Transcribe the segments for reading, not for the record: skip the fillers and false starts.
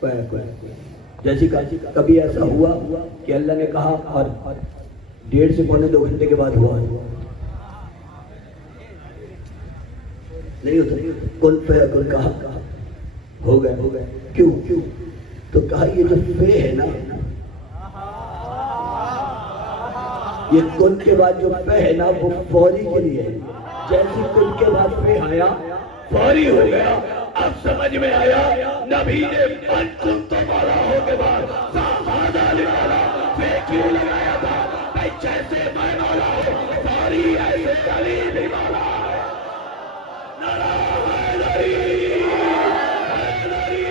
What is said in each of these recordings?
فیکون. جیسے کبھی ایسا ہوا کہ اللہ نے کہا اور 1.5 سے پونے 2 گھنٹے کے بعد ہوا نہیں ہوتا. کن فیکون کہا ہو گئے. کیوں؟ تو کہا یہ جو فے ہے نا، یہ کن کے بعد جو فے ہے نا وہ فوری کے لیے ہے. جیسے کن کے بعد فے آیا فوری ہو گیا. اب سمجھ میں آیا نبی نے من کن تو مولا ہو کے بعد سامادہ نکالا. فے کیوں لگایا تھا؟ بھائی جیسے میں مولا ہوں فوری ایسے علی بھی مولا ہے. نعرہ حیدری حیدری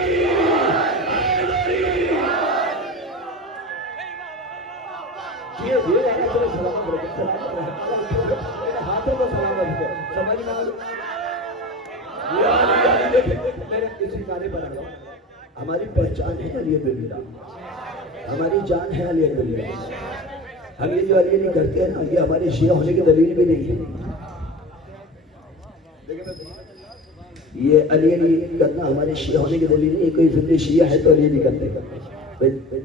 حیدری. ہاتھوں کو سلامت ہے. سمجھ میں کسی گانے پر آیا. ہماری پہچان ہے علی بن اللہ، ہماری جان ہے علی بن اللہ. ہم یہ جو علی کرتے ہیں نا یہ ہمارے شیعہ ہونے کی دلیل بھی نہیں ہے. یہ علی کرنا ہمارے شیعہ ہونے کی دلیل نہیں. کوئی سنی شیعہ ہے تو علی نہیں کرتے.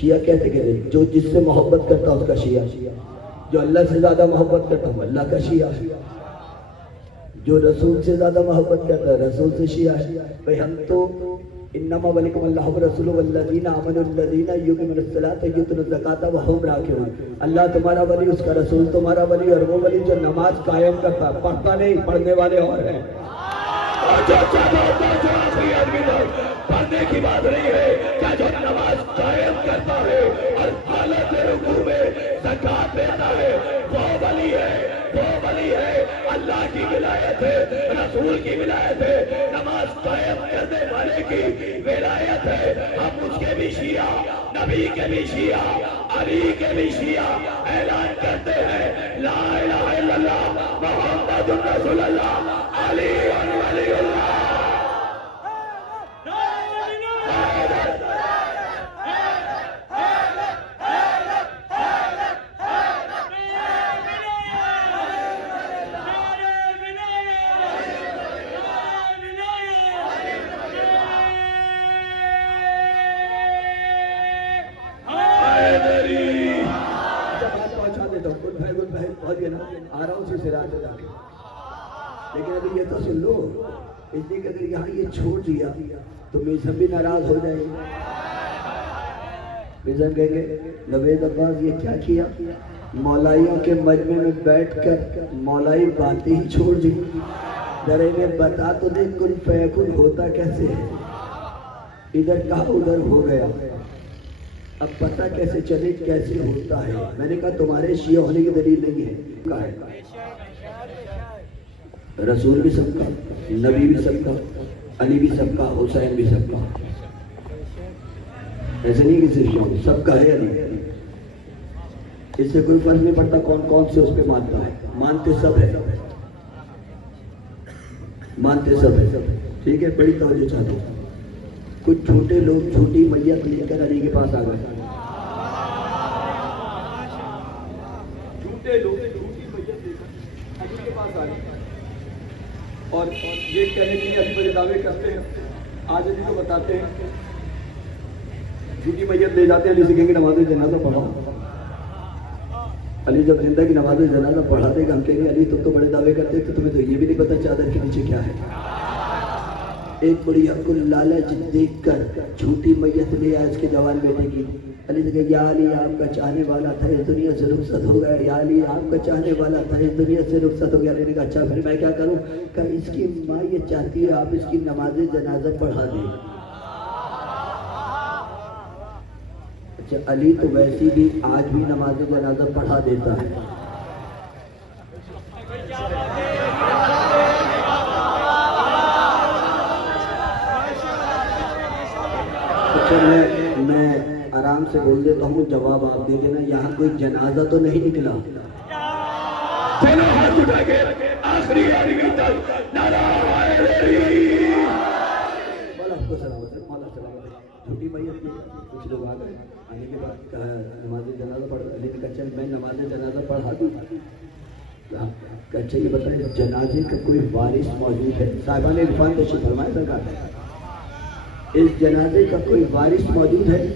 شیعہ کہتے جو جس سے محبت کرتا اس کا شیعہ، جو اللہ سے زیادہ محبت کرتا ہوں اللہ کا شیعہ، جو رسول سے زیادہ محبت کرتا ہے رسول سے شیعہ ہے. بھئی ہم تو انما ولیکم اللہ ورسولہ والذین آمنوا الذین یقیمون الصلاۃ ویؤتون الزکاۃ وہم راکعون. اللہ تمہارا ولی، اس کا رسول تمہارا ولی، اور وہ ولی جو نماز قائم کرتا ہے، پڑھتا نہیں، پڑھنے والے اور ہیں. پڑھنے کی بات نہیں ہے، کیا جو نماز قائم کرتا ہے اور حالت رکوع میں زکات دیتا ہے وہ ولی ہے. وہ ولی ہے. اللہ کی ولایت ہے، رسول کی ولایت ہے، نماز قائم کرنے والے کی ولایت ہے. ہم اس کے بھی شیعہ، نبی کے بھی شیعہ، علی کے بھی شیعہ. اعلان کرتے ہیں لا الہ الا اللہ محمد رسول اللہ علی ولی اللہ. آ رہا ہوں اسی سے رات جا کے. لیکن ابھی یہ تو سن لو، اتنی کہ اگر یہاں یہ چھوڑ دیا تو میزم بھی ناراض ہو جائے گا. میزم کہیں گے نوید عباس یہ کیا کیا؟ مولائیوں کے مجمع میں بیٹھ کر مولائی باتیں ہی چھوڑ دی. ذرا انہیں بتا تو دے کن فیکون ہوتا کیسے ہے. ادھر کہا ادھر ہو گیا. اب پتہ کیسے چلے کیسے ہوتا ہے؟ میں نے کہا تمہارے شیعہ ہونے کی دلیل نہیں ہے. رسول بھی سب کا، نبی بھی سب کا، علی بھی سب کا، حسین بھی سب کا. ایسے نہیں کہ صرف شیعہ، سب کا ہے علی. اس سے کوئی فرق نہیں پڑتا کون کون سے اس پہ مانتا ہے. مانتے سب ہے، مانتے سب ہے. ٹھیک ہے، بڑی توجہ چاہتے ہیں. کچھ چھوٹے لوگ چھوٹی میت لے کر علی کے پاس آ گئے. چھوٹے لوگ چھوٹی میت لے کر علی کے پاس آ گئے اور یہ کہنے کے لیے علی بڑے دعوے کرتے ہیں. آج علی کو بتاتے ہیں چھوٹی میت لے جاتے ہیں. علی سے کہیں گے نماز جنازہ پڑھاؤ. علی جب زندہ کی نماز جنازہ پڑھاتے گا ہم کہیں گے علی تم تو بڑے دعوے کرتے تو تمہیں تو یہ بھی نہیں پتا چادر کے نیچے کیا ہے. ایک بڑی عقل لالچ دیکھ کر چھوٹی میت لے آئے اس کے جوان بیٹے کی. علی نے کہا یا علی آپ کا چاہنے والا تھا اس دنیا سے رخصت ہو گیا. یا علی آپ کا چاہنے والا تھا اس دنیا سے رخصت ہو گیا. علی نے کہا اچھا پھر میں کیا کروں؟ کہ اس کی ماں یہ چاہتی ہے آپ اس کی نماز جنازہ پڑھا دیں. اچھا علی تو ویسی بھی آج بھی نماز جنازہ پڑھا دیتا ہے. میں آرام سے بول دیتا ہوں، جواب آپ دے دینا. یہاں کوئی جنازہ تو نہیں نکلا. چلو ہاتھ اٹھا کے آخری آدمی تک نعرہ حیدری. مولا کو سلامت ہے، مولا سلامت ہے. چھوٹی میت کی کچھ لوگ آ گئے. آنے کے بعد کہا نماز جنازہ پڑھ. علی نے کہا چل میں نماز جنازہ پڑھا دوں. اچھا یہ بتائیں جنازے کا کوئی وارث موجود ہے؟ صاحبان عرفان تشریف فرمائے سرکار. اس جنازے کا کوئی وارث موجود ہے؟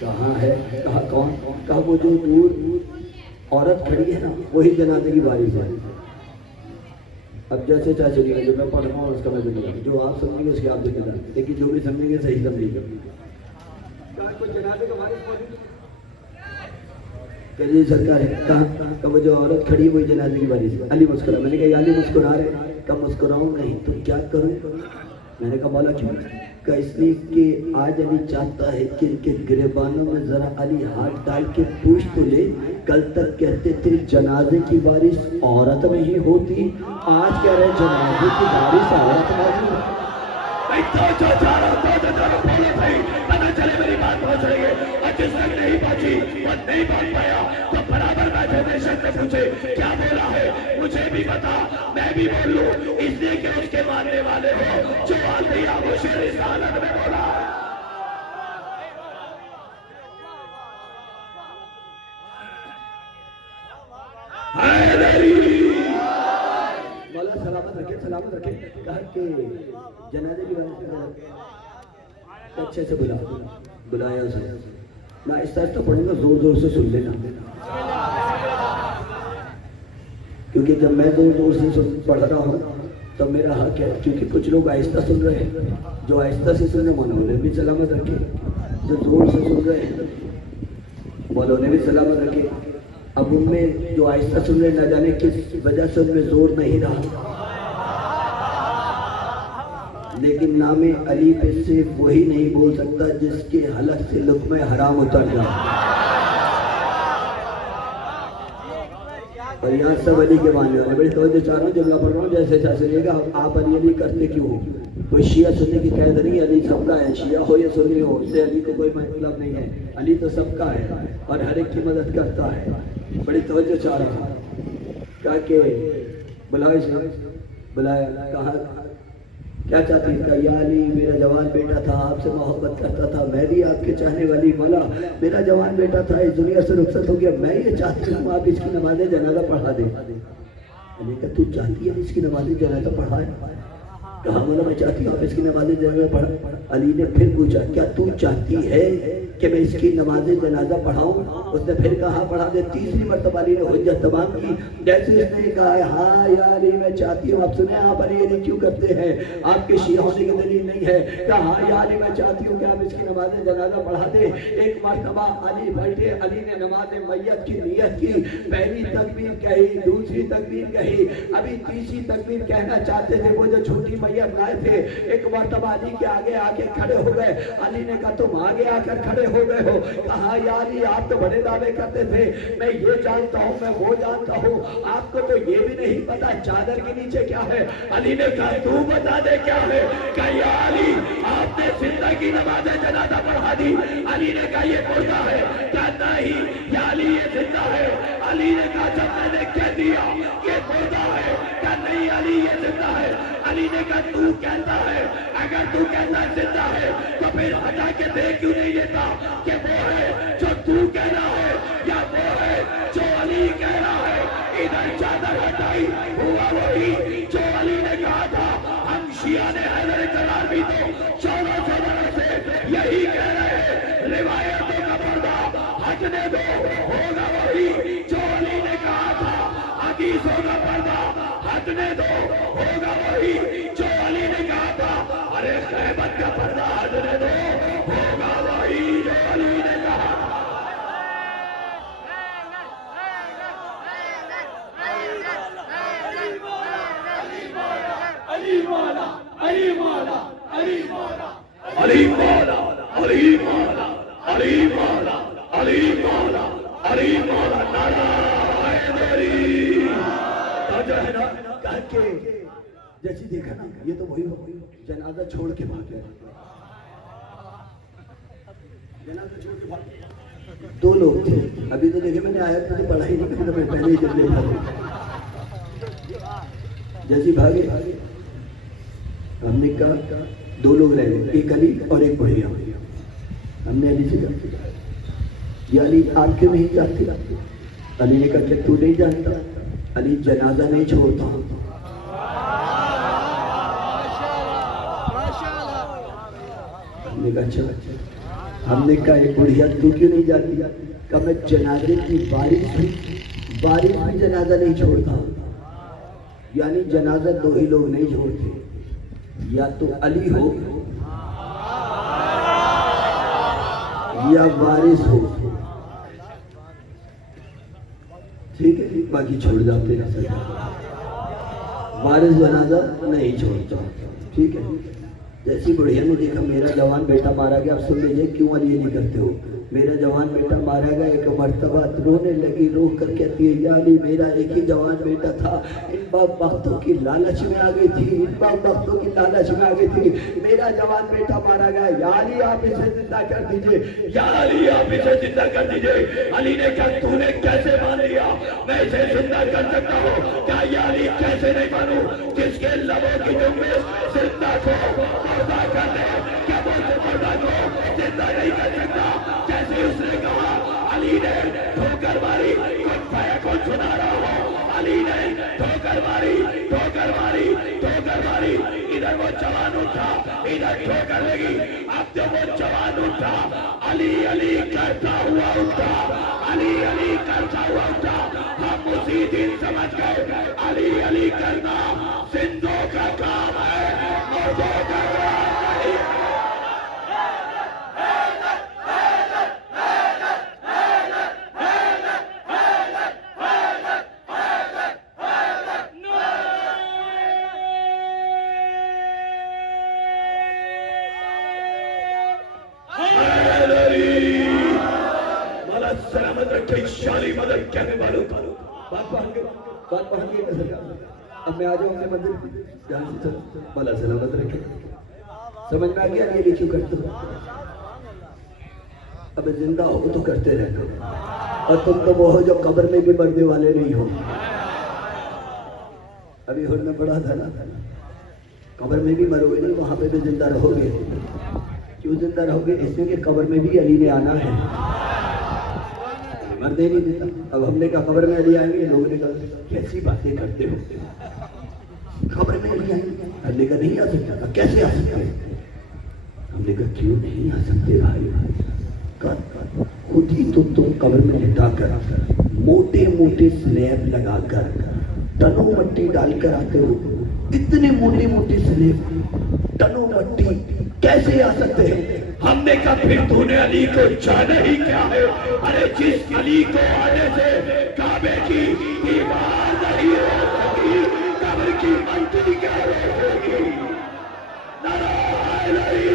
کہاں ہے؟ کہا کون؟ کہا وہ جو دور عورت کھڑی ہے نا وہی جنازے کی وارث ہے۔ اب جیسے چاہے چلیے جو میں پڑھ رہا ہوں اس کا میں ذمہ دار، جو آپ سمجھیں گے اس کی آپ ذمہ دار، لیکن جو بھی سمجھیں گے صحیح سمجھیں گے۔ کوئی جنازے کا وارث موجود ہے؟ کہ جی سرکار ہے۔ کہاں؟ کہ وہ جو عورت کھڑی وہی جنازے کی وارث ہے۔ علی مسکرا۔ میں نے کہا علی مسکرا رہے؟ کہ مسکراؤں نہیں تو کیا کروں؟ میں نے کہا مولا کیوں؟ کہ اس لیے کہ آج علی چاہتا ہے کہ ان کے گریبانوں میں ذرا علی ہاتھ ڈال کے پوچھ تو لے، کل تک کہتے تھے جنازے کی وارث عورت نہیں ہوتی، آج کہہ رہے جنازے کی وارث عورت نہیں ہوتی۔ پتہ چلے میری بات پہنچ رہی ہے، اور جس تک نہیں پہنچی وہ نہیں پہنچ پایا تو برابر بیٹھے ہوئے شخص سے پوچھے کیا بولا ہے، مجھے بھی بتا میں بھی بول لوں، اس لیے کہ اس کے ماننے والے ہو جو آتے وہ شیر اس حالت میں بولا ہے۔ مولا سلامت رکھے، سلامت رکھے۔ کہا کہ جنازے کی بات اچھے سے بلایا اسے۔ میں آہستہ آہستہ پڑھوں گا، زور زور سے سن لینا، کیونکہ جب میں زور زور سے پڑھ رہا ہوں تب میرا حق ہے، کیونکہ کچھ لوگ آہستہ سن رہے ہیں، جو آہستہ سے سننے والا انہیں بھی سلامت رکھے، جو زور سے سن رہے ہیں والا انہیں بھی سلامت رکھے۔ اب ان میں جو آہستہ سن رہے نہ جانے کس وجہ سے ان میں زور نہیں رہا، لیکن نام علی پہ صرف وہی نہیں بول سکتا جس کے حلق سے لقمہ حرام اتر جائے۔ اور یہاں سب علی کے ماننے والے، بڑی توجہ چاہ رہا ہوں، جملہ پڑھ رہا ہوں جیسے چاہ سنیے گا۔ آپ علی علی کرتے کیوں ہو؟ کوئی شیعہ سننے کی قید نہیں، علی سب کا ہے، شیعہ ہو یا سنی ہو، اس سے علی کو کوئی مطلب نہیں ہے، علی تو سب کا ہے اور ہر ایک کی مدد کرتا ہے۔ بڑی توجہ چاہ رہا ہوں۔ کہا کہ بلایا، کہا کیا چاہتی؟ کہا یا علی میرا جوان بیٹا تھا، آپ سے محبت کرتا تھا، میں بھی آپ کے چاہنے والی، مولا میرا جوان بیٹا تھا اس دنیا سے رخصت ہو گیا، میں یہ چاہتی ہوں آپ اس کی نماز جنازہ پڑھا دیں۔ علی کہا تو چاہتی ہے اس کی نماز جنازہ پڑھائے؟ کہا مولا میں چاہتی ہوں آپ اس کی نماز جنازہ پڑھا۔ علی نے پھر پوچھا کیا تو چاہتی ہے کہ میں اس کی نماز جنازہ پڑھاؤں؟ اس نے پھر کہا پڑھا دے۔ تیسری مرتبہ علی نے حجت تمام کی، جیسے اس نے کہا ہاں یا علی میں چاہتی ہوں۔ آپ سنیں آپ علی علی کیوں کرتے ہیں؟ آپ کے شیعہ ہونے کی دلیل نہیں ہے۔ کہا ہاں یا علی میں چاہتی ہوں کہ آپ اس کی نماز جنازہ پڑھا دیں۔ ایک مرتبہ علی بیٹھے، علی نے نماز میت کی نیت کی، پہلی تکبیر کہی، دوسری تکبیر کہی، ابھی تیسری تکبیر کہنا چاہتے تھے، وہ جو چھوٹی میت لائے تھے ایک مرتبہ علی کے آگے آ کے کھڑے ہو گئے۔ علی نے کہا تم آگے آ کر کھڑے ہو گئے ہو؟ کہا یا علی آپ تو بڑے دعوے کرتے تھے، میں یہ جانتا ہوں میں وہ جانتا ہوں، آپ کو تو یہ بھی نہیں پتا چادر کے نیچے کیا ہے۔ علی نے کہا تو بتا دے کیا ہے؟ کہا یا علی آپ نے زندہ کی نماز جنازہ پڑھا دی۔ علی نے کہا یہ مردہ ہے؟ کہا نہیں یا علی یہ زندہ ہے۔ علی نے کہا جب میں نے کہہ دیا یہ مردہ ہے، کہا نہیں علی یہ زندہ ہے۔ علی نے کہا تو کہتا ہے، اگر تو کہتا زندہ ہے تو پھر ہٹا کے دیکھ کیوں نہیں لیتا کہ وہ ہے جو تو کہہ رہا ہے یا وہ ہے جو علی کہہ رہا ہے؟ ادھر چادر ہٹائی، ہوا وہی جو علی نے کہا تھا۔ ہم شیعہ نے حیدر قرار بھی تو 1400 برس سے یہی کہہ رہے ہیں، روایتوں کا پردہ ہٹنے دو، ہوگا وہی جو علی نے کہا تھا۔ حدیثوں کا پردہ ہٹنے دو، ہوگا وہی جو علی نے کہا تھا۔ ارے غیبت کا پردہ ہٹنے دو، ہوگا وہی جو علی نے کہا۔ علی مولا، علی مولا، علی مولا، علی مولا، علی مولا، علی مولا، علی مولا، علی مولا، نعرہ حیدری۔ جو ہے نا کہا کہ جیسی دیکھا نا یہ تو وہی جنازہ چھوڑ کے بھاگ گیا، جنازہ چھوڑ کے بھاگ گیا۔ دو لوگ تھے، ابھی تو دیکھے میں نے آیت تو پڑھا ہی نہیں تھی، تو میں پہلے ہی جب دیکھا تھا جیسی بھاگے۔ ہم نے کہا دو لوگ رہ گئے، ایک علی اور ایک بڑھیا۔ ہم نے علی سے کہا یا علی آپ کیوں نہیں جانتے؟ علی نے کہا کہ تو نہیں جانتا، علی جنازہ نہیں چھوڑتا۔ ہم نے کہا اچھا. ہم نے کہا ایک بڑھیا تو کیوں نہیں جاتی؟ کہا میں جنازے کی بارش میں جنازہ نہیں چھوڑتا. یعنی جنازہ دو ہی لوگ نہیں چھوڑتے، یا تو علی ہو یا وارث ہو. ٹھیک ہے، باقی چھوڑ جاتے ہیں. وارث جنازہ نہیں چھوڑتا. ٹھیک ہے. جیسی بڑھیا نے دیکھا میرا جوان بیٹا مارا گیا. اب سن لیجیے کیوں علی نہیں کرتے ہو. میرا جوان بیٹا مارا گیا، ایک مرتبہ رونے لگی، رو کر کہتی ہے یا علی میرا ایک ہی جوان بیٹا تھا، ان بختوں کی لالچ میں آ گئی تھی، ان بختوں کی لالچ میں آ گئی تھی، میرا جوان بیٹا مارا گیا. یا علی آپ اسے زندہ کر دیجئے، یا علی آپ اسے زندہ کر دیجئے. علی نے کہا تو نے کیسے مان لیا میں اسے زندہ کر سکتا ہوں؟ کہا یا علی کیسے نہیں مانوں، جس کے لبوں کی جنبش زندہ کو مردہ کر دے، کیا وہ سے مردہ کو زندہ نہیں کر سکتا؟ جیسے اس نے کہا علی نے ٹھوکر ماری. کون سنا رہا ہوں، علی نے ٹھوکر ماری، ٹھوکر ماری، ٹھوکر ماری. ادھر وہ جوان اٹھا، ادھر ٹھوکر لگی. اب جب وہ جوان اٹھا، علی علی کرتا ہوا اٹھا، علی علی کرتا ہوا اٹھا. ہم اسی دن سمجھ گئے علی علی کرنا زندوں کا کام ہے، مردوں کا کام نہیں. سلامت رکھے شانی مدد کہنے والوں کا بات پہن گئی نظر. اب میں آ جاؤں اپنے مندر جہاں سے چل بلا سلامت رکھے. سمجھ میں آ گیا یہ کیوں کرتے ہو؟ اب زندہ ہو تو کرتے رہنا، اور تم تو وہ ہو جو قبر میں بھی مرنے والے نہیں ہو. ابھی ہونا پڑا تھا نا، قبر میں بھی مرو گے نہیں، وہاں پہ بھی زندہ رہو گے. کیوں زندہ رہو گے؟ اس لیے کہ قبر میں بھی علی نے آنا ہے، مردے نہیں دیتا. اب ہم نے کہا قبر میں علی آئیں گے، لوگوں نے کہا کیسی باتیں کرتے ہو، قبر میں علی آئیں گے. ہم نے کہا نہیں آ سکتا. کیسے آ سکتے؟ ہم نے کہا کیوں نہیں آ سکتے بھائی؟ خود ہی تو تم قبر میں لٹا کر موٹے موٹے سلیب لگا کر ٹنوں مٹی ڈال کر آتے ہو. اتنے موٹے موٹے سلیب ٹنوں مٹی کیسے آ سکتے ہیں؟ ہم نے کہا پھر تو نے علی کو جانا ہی کیا ہے؟ ارے جس علی کو آنے سے کعبے کی دیوار نہیں ہو سکی، قبر کی منزل کیا ہوگی؟ نعرہ علی.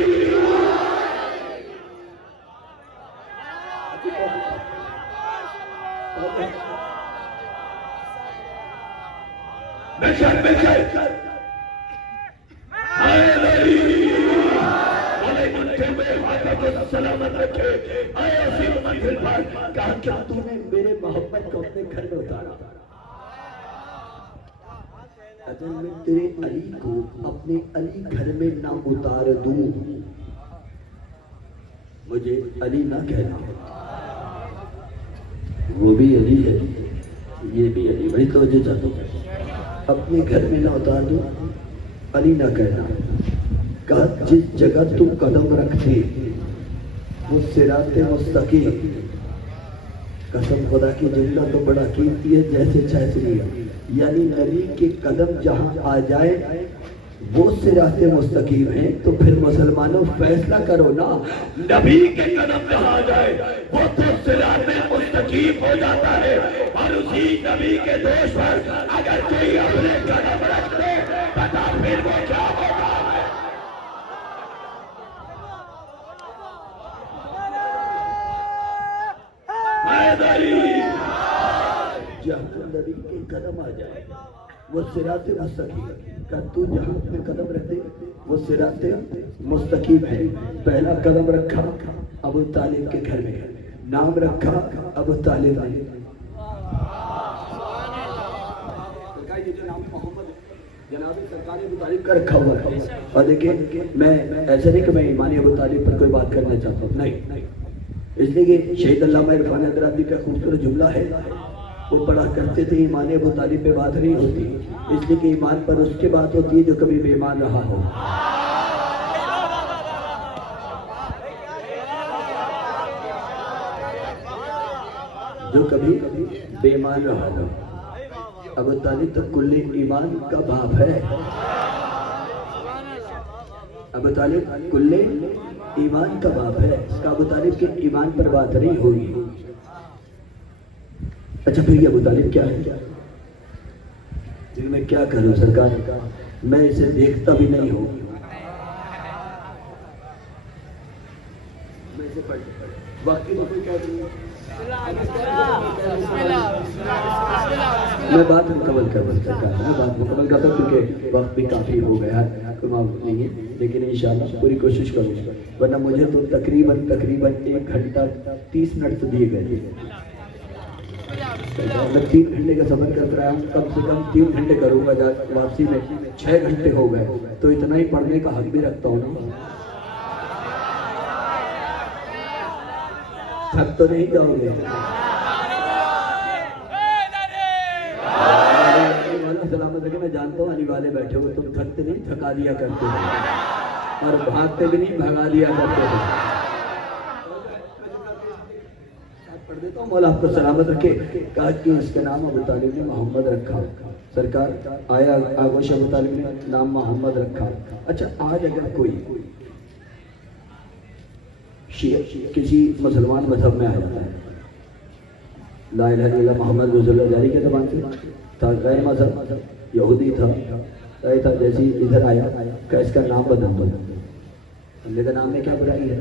سلامت رکھے اے اسی منزل پر. کہا کیا تو نے میرے محبت کو اپنے گھر میں اتارا؟ اگر میں تیرے علی کو اپنے علی گھر میں نہ اتار دوں، مجھے علی نہ کہنا. وہ بھی علی ہے، یہ بھی علی. بڑی توجہ چاہتا ہوں. اپنے گھر میں نہ اتار دوں، علی نہ کہنا. کہا جس جگہ تم قدم رکھتے وہ صراط مستقیم. قسم خدا کی جملہ تو بڑا قیمتی ہے جیسے چھتری ہے. یعنی نبی کے قدم جہاں آ جائے وہ صراط مستقیم ہے. تو پھر مسلمانوں فیصلہ کرو نا، نبی کے قدم جہاں آ جائے وہ تو صراط مستقیم ہو جاتا ہے. اور اسی نبی کے دوش پر اگر کوئی اپنے قدم رکھ دے بتا پھر وہ کیا ہوگا؟ جہاں نبی کے قدم آ جائے وہ صراط مستقیم. کہ تو جہاں اپنے قدم رکھتے وہ صراط مستقیم ہے. پہلا قدم رکھا ابو طالب کے گھر میں، نام رکھا ابو طالب. یہ جو نام محمد جناب سرکار ابو طالب کا رکھا ہوا ہے. اور دیکھیں میں ایسا نہیں کہ میں ایمانی ابو طالب پر کوئی بات کرنا چاہتا ہوں، نہیں. اس لیے کہ شہید علامہ عرفان حیدرآبادی کا خوبصورت جملہ ہے، وہ پڑھا کرتے تھے ایمان ابو طالب پہ بات نہیں ہوتی، اس لیے کہ ایمان پر اس کے بات ہوتی ہے جو کبھی بے ایمان رہا ہو. جو کبھی بے ایمان رہا نہ. ابو طالب تو کل ایمان کا باپ ہے. ابو طالب کل ایمان کا باپ ہے. اس کا ابو طالب کے ایمان پر بات نہیں ہوگی. اچھا پھر یہ ابو طالب کیا ہے؟ میں کیا کروں سرکار، میں اسے دیکھتا بھی نہیں ہوں. میں اسے باقی تو کوئی کہہ دوں. میں بات مکمل کروں سرکار، میں بات مکمل کرتا ہوں کیونکہ وقت بھی کافی ہو گیا ہے، کوئی معاملہ نہیں ہے، لیکن انشاءاللہ پوری کوشش کروں گا. ورنہ مجھے تو تقریباً 1 گھنٹہ 30 منٹ سے دیے گئے تھے. میں 3 گھنٹے کا سفر کرتا رہا ہوں، کم سے کم 3 گھنٹے کروں گا. واپسی میں 6 گھنٹے ہو گئے، تو اتنا ہی پڑھنے کا حق بھی رکھتا ہوں نا. تھک تو نہیں جاؤ گے؟ سلامت رکھے. میں جانتا ہوں علی والے بیٹھے ہو، تم تھکتے نہیں، تھکا دیا کرتے ہو، اور بھاگتے بھی نہیں، بھگا دیا کرتے ہو. پڑھ دیتا ہوں. مولا آپ کو سلامت رکھے. کہا کہ اس کا نام ابو طالب نے محمد رکھا. سرکار آیا آگوش ابو طالب نے نام محمد رکھا. اچھا آج اگر کوئی کسی مسلمان مذہب میں آ جاتا ہے، لا الہ الا اللہ محمد رسول اللہ جاری کے زبان سے تھا، غیر مذہب یہودی تھا، جیسی ادھر آیا کہ اس کا نام بدل دو. اللہ کا نام میں کیا برائی ہے؟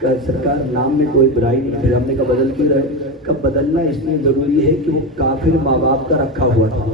کہ سرکار نام میں کوئی برائی نہیں. پھر ہم نے کہا بدل کیوں رہے؟ کہ بدلنا اس لیے ضروری ہے کہ وہ کافر ماں باپ کا رکھا ہوا تھا.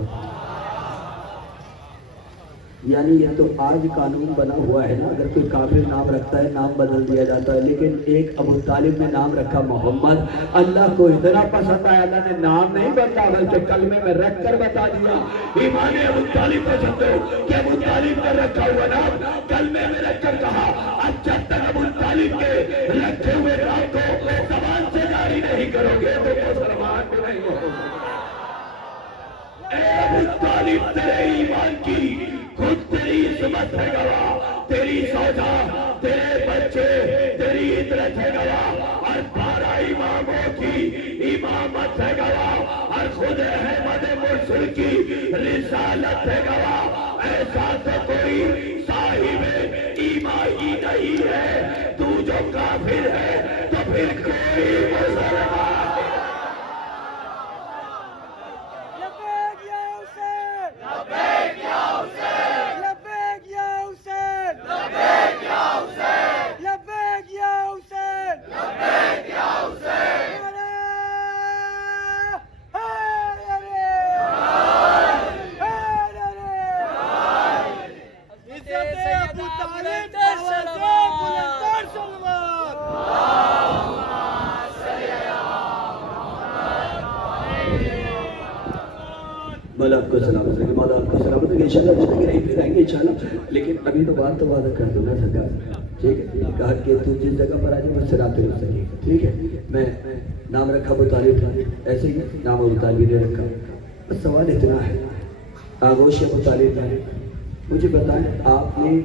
یعنی یہ تو آج قانون بنا ہوا ہے نا، اگر کوئی کافر نام رکھتا ہے نام بدل دیا جاتا ہے. لیکن ایک ابو طالب نے نام رکھا محمد. اللہ کو اتنا پسند آیا، اللہ نے نام نہیں بدلا بلکہ کلمے میں رکھ کر بتا دیا. ایمان ابو طالب پسند ہو کہ ابو طالب کا رکھا ہوا نام کلمے میں رکھ کر کہا. اب جب تک ابو طالب کے رکھے ہوئے نام کو زبان سے جاری نہیں کرو گے تو مسلمان نہیں ہو. اے ابو طالب تیرے ایمان کی خود تیری عظمت ہے گواہ، تیری سودا، تیرے بچے، تیری عزت ہے گواہ، اور 12 اماموں کی امامت ہے گواہ، اور خود احمد مرسل کی رسالت ہے گواہ. ایسا تو کوئی صاحب ایمان ہی نہیں ہے. تو جو کافر ہے تو پھر کوئی مسلمان. مولا آپ کو سلامت رکھے. مولا آپ کو سلامت رکھے. انشاءاللہ زندگی نہیں پھر آئیں گے انشاءاللہ. لیکن ابھی تو بات وعدہ کر دوں نا سرکار، ٹھیک ہے؟ کہا کہ تو جس جگہ پر آ جائے وہ صراط مستقیم، ٹھیک ہے؟ میں نام رکھا ابو طالب، ایسے ہی نام ابو طالب نے رکھا. بس سوال اتنا ہے، آغوش ابو طالب نے مجھے بتائیں، آپ نے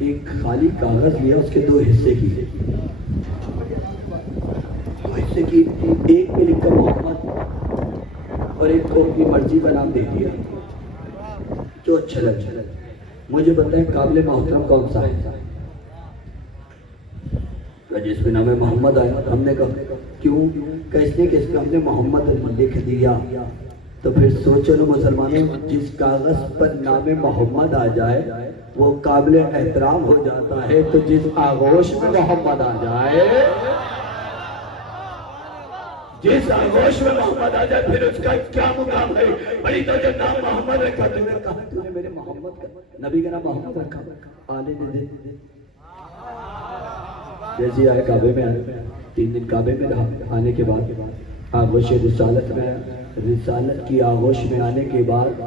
ایک خالی کاغذ لیا، اس کے 2 حصے کیے. 2 حصے کی، ایک میں لکھا محمد اور ایک کو اپنی مرضی کا نام دے دیا جو اچھا لگا. مجھے بتائیں قابل محترم کون سا ہے؟ جس میں نام محمد آیا. ہم نے کہا کیوں؟ کہ اس لیے کہ اس میں ہم نے محمد لکھ دیا. تو پھر سوچو نا مسلمانوں، جس کاغذ پر نام محمد آ جائے وہ قابل احترام ہو جاتا ہے، تو جس آغوش میں محمد آ جائے، جس آغوش میں محمد آ جائے پھر اس کا کیا مقام ہے؟ بڑی تو جب نام محمد رکھا، تو نے کہا تو نے میرے محمد کا، نبی کا نام محمد رکھا. آنے دے جیسے آئے کعبے میں آئے، 3 دن کعبے میں رہا. آنے کے بعد آغوش رسالت میں آیا. رسالت کی آغوش میں آنے کے بعد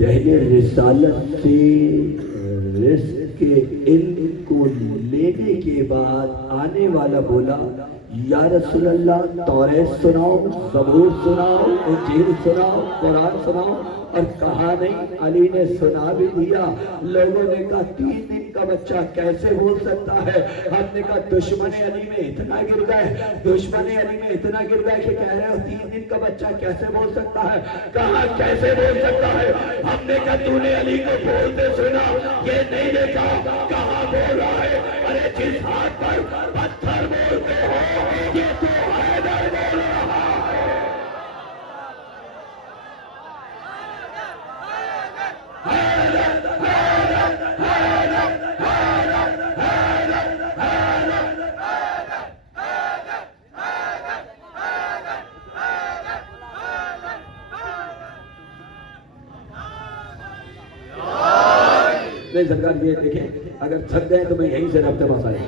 دہل رسالت سے رزق کے علم کو لینے کے بعد آنے والا بولا یا رسول اللہ توریت سناؤ، زبور سناؤ، انجیل سناؤ، قرآن سناؤ، اور کہا نہیں، علی نے سنا بھی دیا۔ لوگوں نے کہا 3 دن کا بچہ کیسے بول سکتا ہے؟ ہم نے کہا دشمن علی میں اتنا گر گئے، دشمن علی میں اتنا گر گئے کہ کہہ رہے ہو 3 دن کا بچہ کیسے بول سکتا ہے؟ کہا کیسے بول سکتا ہے؟ ہم نے کہا تو نے علی کو بولتے سنا، یہ نہیں دیکھا کہاں بول رہا ہے؟ ارے جس ہاتھ پر پتھر بولتے ہو یہ تو حیدر بول رہا ہے۔ نہیں سرکار یہ دیکھیں، اگر تھک گئے تو میں یہیں سے رابطے پاس آئے۔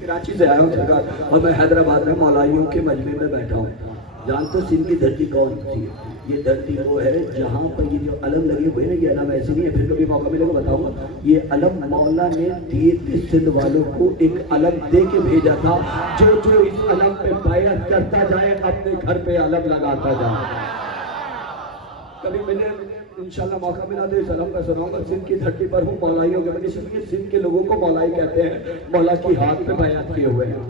کراچی سے آیا ہوں سرکار، اور میں حیدرآباد میں مولائیوں کے مجمع میں بیٹھا ہوں۔ جانتے ہو سندھ کی دھرتی کون تھی؟ یہ دھرتی وہ ہے جہاں پر یہ جو علم لگے ہوئے نا، یہ علم ایسے نہیں ہے، پھر کبھی موقع ملے گا بتاؤں گا۔ یہ علم مولا نے دیے تھے سندھ والوں کو، ایک علم دے کے بھیجا تھا، جو اس علم پہ بیعت کرتا جائے اپنے گھر پہ علم لگاتا جائے۔ کبھی ملے انشاءاللہ موقع ملا تو اس علم کا سناؤں گا۔ سندھ کی دھرتی پر ہوں، مولائیوں کے مجلس میں، سندھ کے لوگوں کو مولائی کہتے ہیں، مولا کی ہاتھ پہ بیعت کیے ہوئے ہیں۔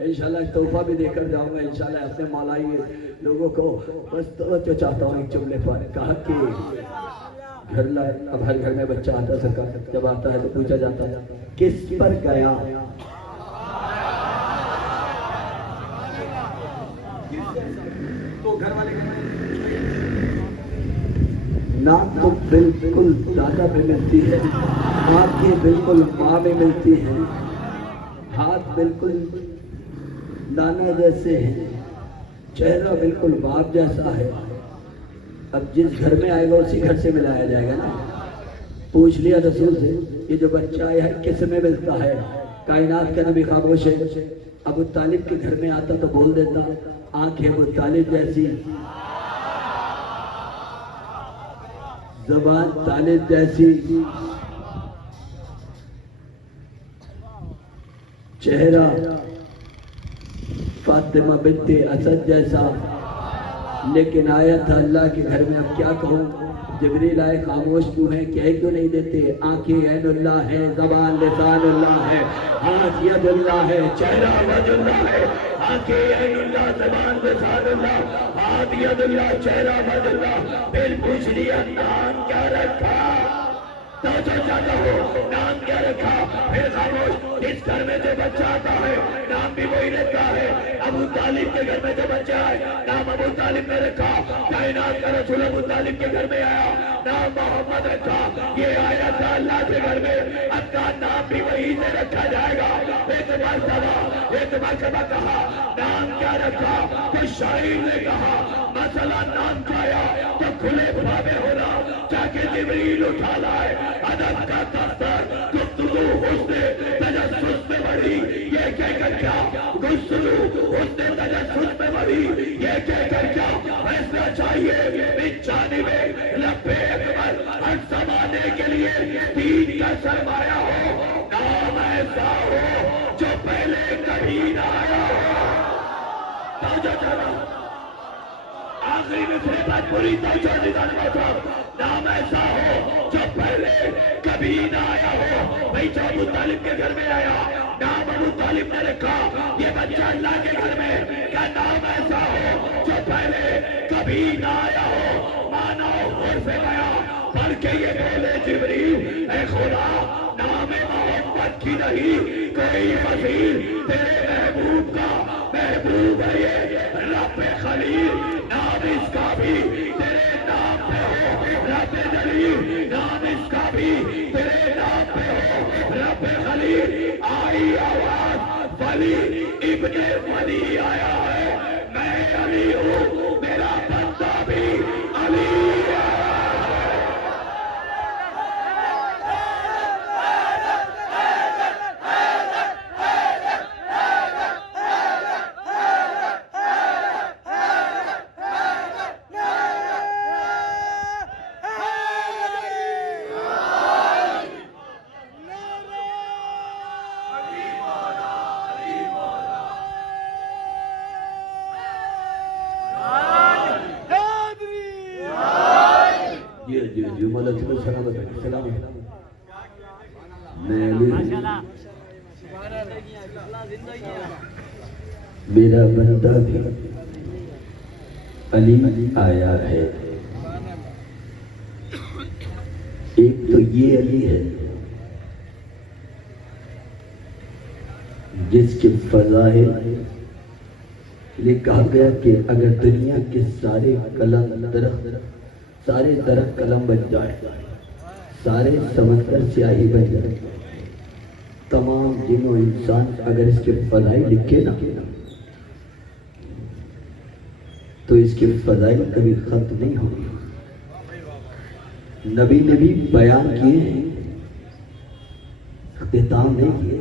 انشاءاللہ ایک تحفہ بھی دے کر جاؤں گا انشاءاللہ اپنے مولائی لوگوں کو۔ بس توجہ چاہتا ہوں ایک جملے پر، کہا کہ گھر لائے، اب ہر گھر میں بچہ آتا سرکار، جب آتا ہے تو پوچھا جاتا ہے کس پر گیا؟ تو گھر والے ناک تو بالکل دادا میں ملتی ہے، آنکھیں بالکل ماں میں ملتی ہیں، ہاتھ بالکل نانا جیسے ہیں، چہرہ بالکل باپ جیسا ہے۔ اب جس گھر میں آئے گا اسی گھر سے ملایا جائے گا نا۔ پوچھ لیا رسول سے یہ جو بچہ آیا ہے کس میں ملتا ہے؟ کائنات کا نبی خاموش ہے۔ ابو طالب کے گھر میں آتا تو بول دیتا آنکھیں ابو طالب جیسی، زبان طالب جیسی، چہرہ فاطمہ بنت اسد جیسا۔ لیکن آیا تھا اللہ کے گھر میں، اب کیا کہوں؟ جبریل آئے، خاموش کیوں ہیں؟ کہہ کیوں نہیں دیتے؟ آنکھیں عین اللہ ہے، زبان لسان اللہ ہے، ہاتھ ید اللہ ہے، چہرہ وجہ اللہ ہے۔ آنکھیں عین اللہ، زبان لسان اللہ، ہاتھ ید اللہ، چہرہ وجہ اللہ۔ پھر پوچھ لیا نام کیا رکھا؟ توجہ چاہتا ہو، نام کیا رکھا؟ پھر خاموش، اس گھر میں جو بچہ آتا ہے نام بھی وہی رکھا ہے۔ ابو طالب کے گھر میں جو بچہ آئے نام ابو طالب نے رکھا۔ کائنات کا رسول ابو طالب کے گھر میں آیا، نام محمد رکھا۔ یہ آیا تھا اللہ کے گھر میں، اب کا نام بھی وہی سے رکھا جائے گا۔ اعتبار شبہ کہا نام کیا رکھا؟ تو شاعر نے کہا مسئلہ نام کھایا تو کھلے بھاوے ہونا، جاکے جبریل اٹھا لائے ادب کا دفتر، گفتگو حسن تجسس میں بڑھی، یہ کہہ کر کیا گفتگو حسن تجسس میں بڑھی، یہ کہہ کر کیا فیصلہ چاہیے اس جانب رب اکبر ہر زمانے کے لیے دین کا سرمایہ ہو، نام ایسا ہو جو پہلے کبھی نہ آیا ہو۔ توجہ کرو، آخری میں پھر بات پوری توجہ دیدانے کو، نام ایسا ہو جو پہلے کبھی نہ آیا ہو۔ بھئی جو ابو طالب کے گھر میں آیا نام ابو طالب نے رکھا، یہ بچہ اللہ کے گھر میں، کیا نام ایسا ہو جو پہلے کبھی نہ آیا ہو؟ مانا اور سے گیا پڑھ کے یہ بولے جبریل اے خدا نام محمد کی نہیں کوئی وزیر، تیرے محبوب کا محبوب ہے یہ رب خلیل، نام اس کا بھی تیرے نام پہ ہو رب جلیل، نام اس کا بھی تیرے نام پہ ہو رب خلیل۔ آئی آواز ولی ابن ولی آیا ہے، میں علی ہوں میرا بندہ بھی علی ہے۔ جی مولا تمہیں سلامت ہے. سلام میں علی میرا بندہ بھی علی آیا ہے. ایک تو یہ علی ہے جس کے فضائل یہ کہا گیا کہ اگر دنیا کے سارے درخت قلم بن جائے، سارے سمندر سیاہی بن جائے، تمام جن و انسان اگر اس کے فضائل لکھے نا تو اس کے فضائل کبھی ختم نہیں ہوگی. نبی نے بھی بیان کیے ہیں، اختتام نہیں کیے.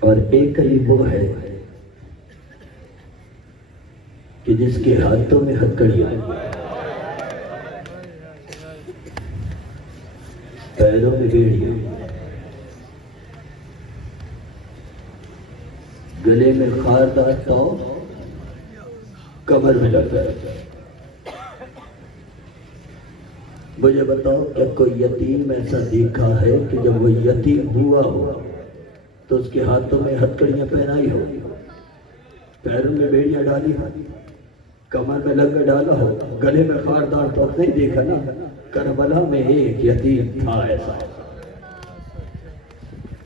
اور ایک علی وہ ہے کہ جس کے ہاتھوں میں ہتھکڑیاں، پیروں میں بیڑیاں، گلے میں خاردار تاؤ، کمر میں لگتا ہے. مجھے بتاؤ کہ کوئی یتیم ایسا دیکھا ہے کہ جب وہ یتیم ہوا ہو تو اس کے ہاتھوں میں ہتھکڑیاں پہنائی ہو، پیروں میں بیڑیاں ڈالی ہو، کمر میں لنگر ڈالا ہو، گلے میں خاردار تو نہیں دیکھا نا؟ کربلا میں ایک یتیم تھا ایسا.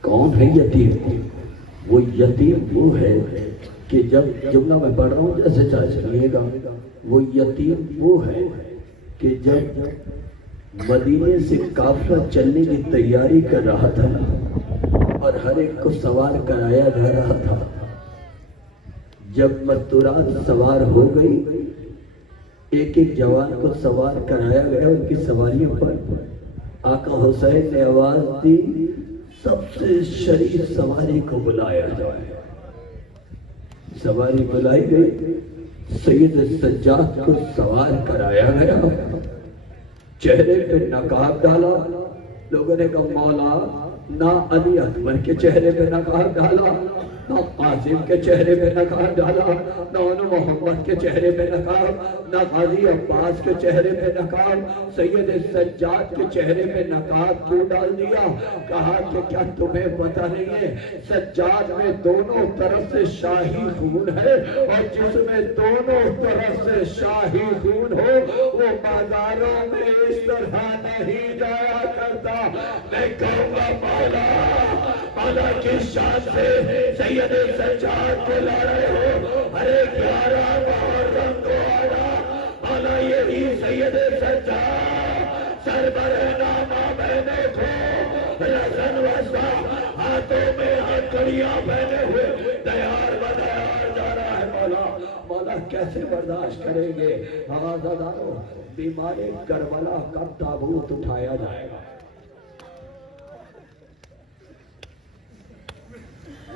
کون ہے یتیم؟ وہ یتیم وہ ہے کہ جب جملہ میں پڑھ رہا ہوں جیسے چاہے سنیے گا. وہ یتیم وہ ہے کہ جب مدینے سے قافلہ چلنے کی تیاری کر رہا تھا اور ہر ایک کو سوار کرایا جا رہا تھا، جب مستورات سوار ہو گئی، ایک ایک جوان کو سوار کرایا گیا، ان کی سواریوں پر آقا حسین نے آواز دی سب سے شریف سواری کو بلایا جائے. سواری بلائی گئی، سید سجاد کو سوار کرایا گیا، چہرے پہ نقاب ڈالا. لوگوں نے کہا مولا نہ علی اکبر کے چہرے پہ نقاب ڈالا، نہ قاسم کے چہرے پہ نقاب ڈالا، نہ محمد کے چہرے پہ نقاب، نہ غازی عباس کے چہرے پہ نقاب، سید سجاد کے چہرے پہ نقاب کیوں ڈال دیا؟ کہا کہ کیا تمہیں پتہ نہیں ہے سجاد میں دونوں طرف سے شاہی خون ہے، اور جس میں دونوں طرف سے شاہی خون ہو وہ بازاروں میں اس طرح نہیں جایا کرتا. میں کہوں گا مولا کی شان سے سید سجاد کو لا رہے ہو، ہر ایک 11 محرم کو آنا. مولا یہی سید سجاد سربر نامہ بہنے کو رسن وسطا ہاتھوں میں ہتھکڑیاں پہنے ہوئے تیار بتیار جا رہا ہے. مولا کیسے برداشت کریں گے؟ آزاداروں، بیمار کربلا کب تابوت اٹھایا جائے گا؟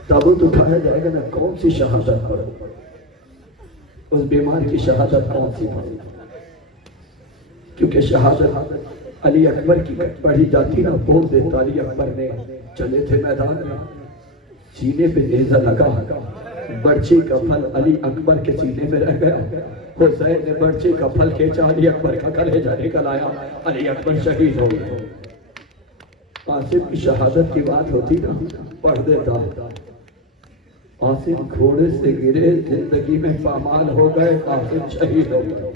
تابوت اٹھایا جائے گا نا، کون سی شہادت پڑھو؟ اس بیمار کی شہادت کون سی پڑھو؟ کیونکہ شہادت علی اکبر کی پڑھی جاتی نا، بول دیتا علی اکبر نے چلے تھے میدان میں، سینے پہ نیزہ لگا، برچی کا پھل علی اکبر کے سینے میں رہ گیا. حسین نے برچی کا پھل کھینچا، علی اکبر کا کلیجہ نکل آیا، علی اکبر شہید ہو گئے. قاسم کی شہادت کی بات ہوتی نا، پڑھ دیتا. قاسم گھوڑے سے گرے، زندگی میں پامال ہو گئے، قاسم شہید ہو گئے.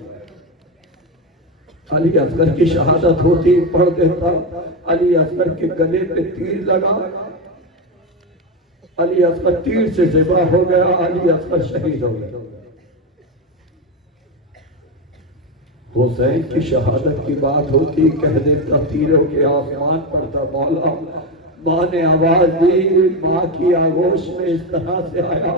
علی اصغر کی شہادت ہوتی، پڑھ دیتا. علی اصغر کے گلے پہ تیر لگا، علی اصغر تیر سے ذبح ہو گیا، علی اصغر شہید ہو گیا. حسین کی شہادت کی بات ہوتی، کہہ دیتا تیروں کے آسمان پر تھا مولا. ماں نے آواز دی، ماں کی آغوش میں اس طرح سے آیا،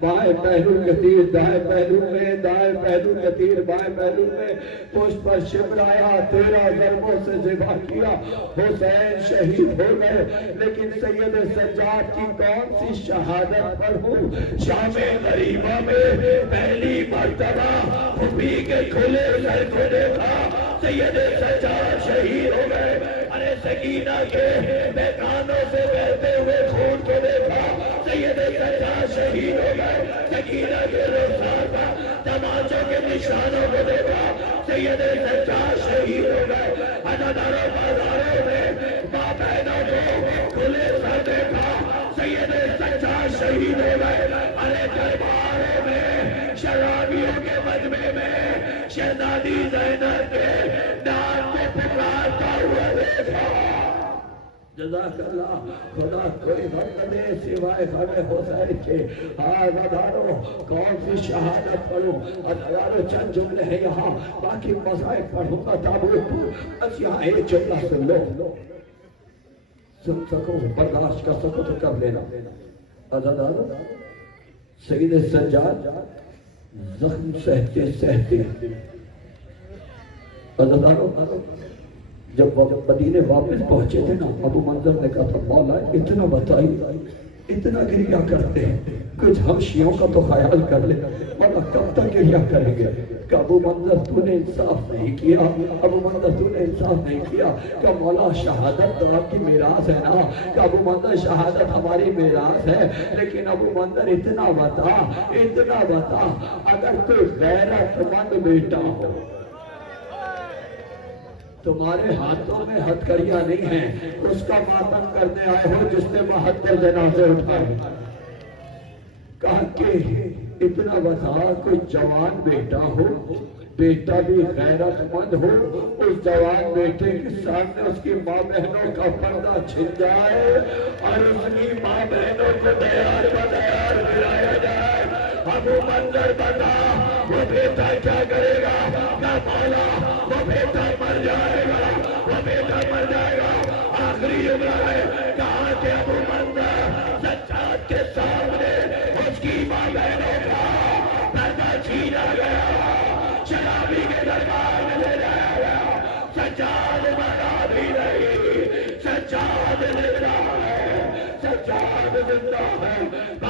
بائیں پہلو کے تیر دائیں پہلو میں، دائیں پہلو کے تیر بائیں پہلو میں، پشت پر شمر آیا، 13 ضربوں سے ذبح کیا، حسین شہید ہو گئے. لیکن سید سجاد کی کون سی شہادت پڑھوں؟ شام غریبہ میں پہلی مرتبہ پھوپھی کے کھلے سر کو دیکھا، سید سجاد شہید ہو گئے. ارے سکینہ کے میدانوں سے بہتے ہوئے خون کو دیکھا، سید سجاد شہید ہو گئے. سکینہ کے رخسار پر تماچوں کے نشانوں کو دیکھا، سید سجاد شہید ہو گئے، عزاداروں بازاروں میں ماں بہنوں کو کھلے سر دیکھا، سید سجاد شہید ہو گئے، ارے درباروں میں شرابیوں کے مجمع میں شہزادی زینب کے نام کو پکارتا ہوا دیکھا۔ جزاک اللہ، خدا کوئی غم دے سوائے غم حسین کے۔ عزاداروں کون سی شہادت پڑھوں؟ عزاداروں چند جملے ہیں یہاں، باقی مذاہب پڑھوں گا تابوت کو، بس یہاں ایک جملہ سن لو، سن سکو برداشت کر سکو تو کر لینا۔ عزاداروں سید سجاد زخم سہتے سہتے، عزاداروں جب مدینے واپس پہنچے تھے نا، ابو منظر نے کہا تھا مولا اتنا بتائی، اتنا گریہ کرتے ہیں، کچھ ہم شیعوں کا تو خیال کر لے، مولا کب تک گریہ کریں گے؟ کہ ابو منظر تو نے انصاف نہیں کیا، ابو منظر تو نے انصاف نہیں کیا، کہ مولا شہادت تو آپ کی میراث ہے نا، کہ ابو منظر شہادت ہماری میراث ہے، لیکن ابو منظر اتنا بتا، اگر کوئی غیرت مند بیٹا ہو، تمہارے ہاتھوں میں ہتھکڑیاں نہیں ہیں، اس کا ماتم کرنے آئے ہو جس نے 72 جنازے اٹھائے، کہا کہ اتنا بتا کوئی جوان بیٹا ہو، بیٹا بھی غیرت مند ہو، اس جوان بیٹے کے سامنے اس کی ماں بہنوں کا پردہ چھن جائے اور اس کی ماں بہنوں کو تیار گرایا جائے، ابو منظر بتا وہ بیٹا کیا کرے گا؟ کیا مولا وہ بیٹا مر جائے گا، وہ بیٹا مر جائے گا، آخری جملہ ہے کہا کہ ابو منظر سجاد کے سامنے اس کی ماں بہنوں کا پردہ چھینا گیا، شرابی کے دربار میں لے جایا گیا، سجاد مرا بھی نہیں، سجاد زندہ ہے، سجاد زندہ ہے۔